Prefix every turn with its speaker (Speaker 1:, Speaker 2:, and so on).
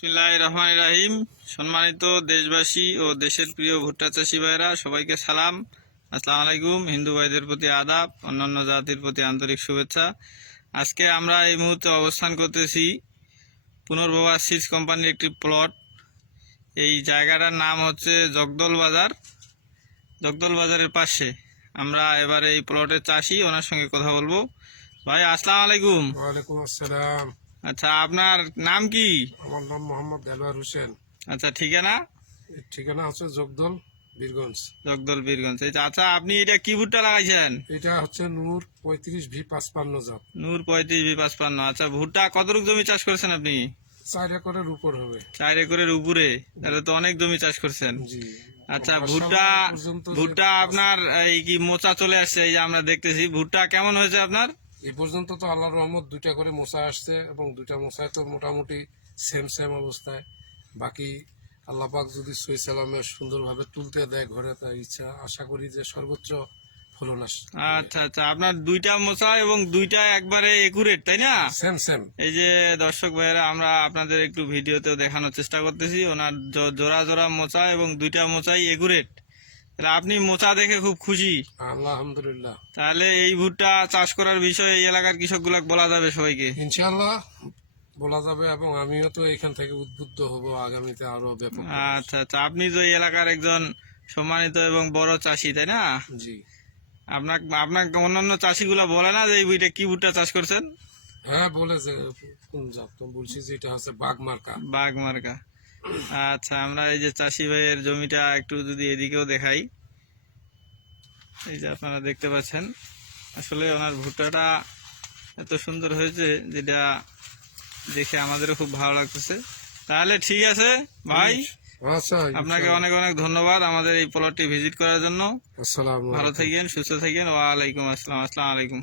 Speaker 1: বিসমিল্লাহ রহমান রাহিম। সম্মানিত দেশবাসী ও দেশের প্রিয় ভুট্টা চাষি ভাইরা সবাইকে সালাম। আসসালামু আলাইকুম। হিন্দু ভাইদের প্রতি আদাব, অন্যান্য জাতির প্রতি আন্তরিক শুভেচ্ছা। আজকে আমরা এই মুহূর্তে অবস্থান করতেছি পুনর্ভবা সিজ কোম্পানির একটি প্লট। এই জায়গাটার নাম হচ্ছে জগদল বাজার। জগদল বাজারের পাশে আমরা এবারে এই প্লটের চাষি, ওনার সঙ্গে কথা বলব। ভাই, আসসালামু আলাইকুম।
Speaker 2: ওয়ালাইকুম আসসালাম।
Speaker 1: আচ্ছা আপনার নাম কি?
Speaker 2: আমার নাম মোহাম্মদ দেলওয়ার হোসেন।
Speaker 1: আচ্ছা ঠিকানা?
Speaker 2: ঠিকানা হচ্ছে জগদল বীরগঞ্জ।
Speaker 1: জগদল বীরগঞ্জ। আচ্ছা আপনি এটা কি ভুট্টা লাগাইছেন?
Speaker 2: এটা হচ্ছে নূর পঁয়ত্রিশ ভি পাঁচপান্ন জাত।
Speaker 1: নূর পঁয়ত্রিশ বি পাঁচপান্ন। আচ্ছা ভুট্টা কতটুকু জমি চাষ করেছেন আপনি?
Speaker 2: চার একরের উপর হবে।
Speaker 1: চার একরের উপরে? তাহলে তো অনেক জমি চাষ করছেন। আচ্ছা ভুট্টা ভুট্টা আপনার এই কি মোচা চলে আসছে? এই যে আমরা দেখতেছি। ভুট্টা কেমন হয়েছে আপনার?
Speaker 2: এই পর্যন্ত তো আল্লাহর রহমত দুইটা করে মশা আসছে এবং দুইটা মশায় তো মোটামুটি সেম সেম অবস্থায়। বাকি আল্লাহ পাক যদি সই সালামে সুন্দরভাবে তুলতে দেয় ঘরে তার ইচ্ছা আশা করি যে সর্বোচ্চ ফলন আস।
Speaker 1: আচ্ছা আচ্ছা আপনার দুইটা মোচা এবং দুইটা একবারে একুরেট তাই না?
Speaker 2: সেম সেম
Speaker 1: এই যে দর্শক ভাইয়েরা আমরা আপনাদের একটু ভিডিওতেও দেখানোর চেষ্টা করতেছি। ওনার জোড়া জোড়া মোচা এবং দুইটা মোচাই একুরেট তাহলে আপনি মোচা দেখে খুব খুশি।
Speaker 2: আলহামদুলিল্লাহ।
Speaker 1: তাহলে এই ভুট্টা চাষ করার বিষয়ে এই এলাকার কৃষকগুলো বলা যাবে সবাইকে।
Speaker 2: ইনশাল্লাহ বলা যাবে এবং আমিও তো এখান থেকে উদ্বুদ্ধ হব আগামীতে আরও ব্যাপক
Speaker 1: আচ্ছা আচ্ছা। আপনি তো এই এলাকার একজন সম্মানিত এবং বড় চাষি তাই না?
Speaker 2: জি।
Speaker 1: আপনার আপনার অন্যান্য চাষিগুলা বলে না যে এই বুইটা কি ভুট্টা চাষ করছেন?
Speaker 2: হ্যাঁ বলে যে কোন জাত? বলছি যে এটা হচ্ছে বাঘ মার্কা।
Speaker 1: বাঘ মার্কা। আচ্ছা আমরা এই যে চাষি ভাইয়ের জমিটা একটু যদি এদিকেও দেখাই। এই যে আপনারা দেখতে পাচ্ছেন আসলে ওনার ভুট্টাটা এত সুন্দর হয়েছে যেটা দেখে আমাদেরও খুব ভালো লাগতেছে। তাহলে ঠিক আছে ভাই
Speaker 2: আচ্ছা
Speaker 1: আপনাকে অনেক অনেক ধন্যবাদ আমাদের এই প্লটটি ভিজিট করার জন্য। ভালো থাকেন সুস্থ থাকেন ওয়ালাইকুম আসসালাম আসসালাম আলাইকুম।